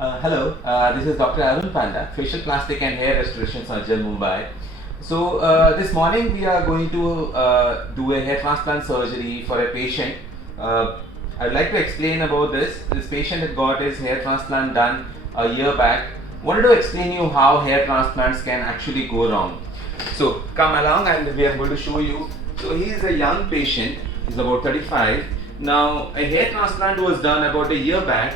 Hello, this is Dr. Arun Panda, facial plastic and hair restoration surgeon, Mumbai. So this morning we are going to do a hair transplant surgery for a patient. I'd like to explain about this. This patient had got his hair transplant done a year back. Wanted to explain you how hair transplants can actually go wrong. So come along and we are going to show you. So he is a young patient. He's about 35. Now a hair transplant was done about a year back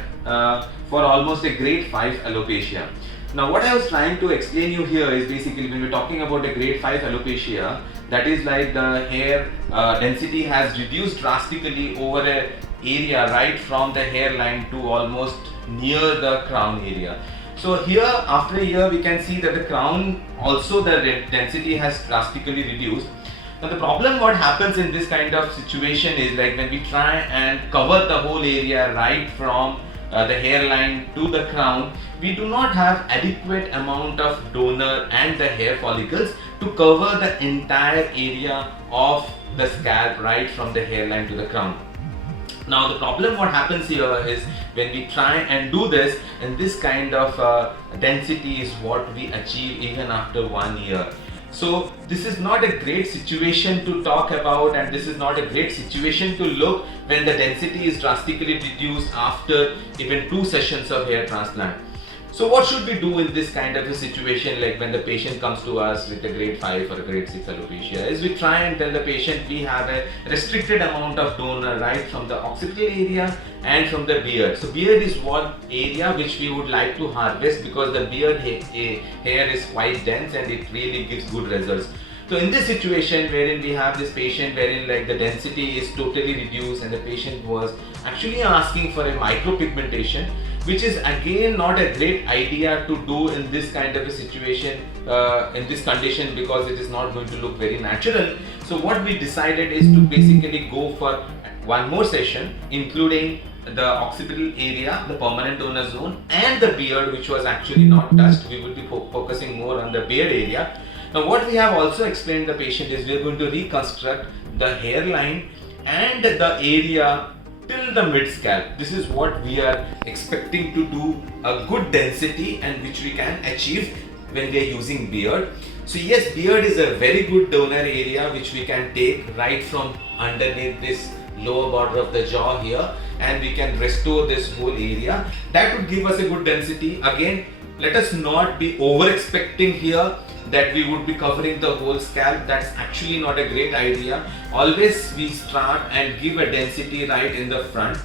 for almost a grade 5 alopecia. Now what I was trying to explain you here is basically when we're talking about a grade 5 alopecia, that is like the hair density has reduced drastically over a area right from the hairline to almost near the crown area. So here after a year we can see that the crown also the density has drastically reduced. Now the problem what happens in this kind of situation is like when we try and cover the whole area right from the hairline to the crown, we do not have adequate amount of donor and the hair follicles to cover the entire area of the scalp right from the hairline to the crown. Now the problem what happens here is when we try and do this, and this kind of density is what we achieve even after 1 year. So this is not a great situation to talk about, and this is not a great situation to look when the density is drastically reduced after even 2 sessions of hair transplant. So what should we do in this kind of a situation, like when the patient comes to us with a grade 5 or a grade 6 alopecia, is we try and tell the patient we have a restricted amount of donor right from the occipital area and from the beard. So beard is one area which we would like to harvest because the beard hair is quite dense and it really gives good results. So in this situation wherein we have this patient wherein like the density is totally reduced and the patient was actually asking for a micropigmentation, which is again not a great idea to do in this kind of a situation, in this condition, because it is not going to look very natural. So what we decided is to basically go for one more session including the occipital area, the permanent donor zone, and the beard, which was actually not touched. We will be focusing more on the beard area. Now what we have also explained the patient is we are going to reconstruct the hairline and the area till the mid scalp. This is what we are expecting to do a good density and which we can achieve when we are using beard. So yes, beard is a very good donor area which we can take right from underneath this lower border of the jaw here, and we can restore this whole area. That would give us a good density. Again, let us not be over expecting here that we would be covering the whole scalp. That's actually not a great idea. Always we start and give a density right in the front.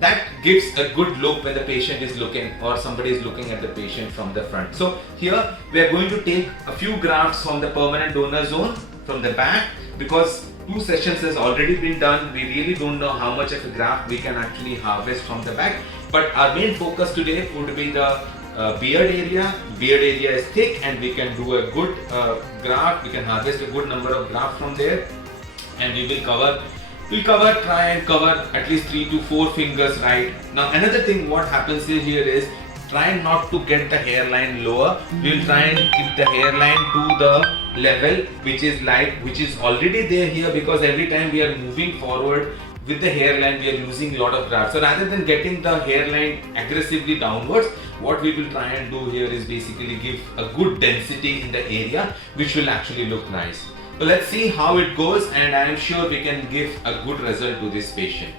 That gives a good look when the patient is looking or somebody is looking at the patient from the front. So here we are going to take a few grafts from the permanent donor zone from the back, because 2 sessions has already been done. We really don't know how much of a graft we can actually harvest from the back, but our main focus today would be the beard area. Beard area is thick and we can do a good graft. We can harvest a good number of graft from there, and we will try and cover at least 3 to 4 fingers right. Now another thing what happens here is try not to get the hairline lower. We will try and keep the hairline to the level which is already there here, because every time we are moving forward with the hairline we are losing a lot of graft. So rather than getting the hairline aggressively downwards, what we will try and do here is basically give a good density in the area which will actually look nice. So let's see how it goes, and I am sure we can give a good result to this patient.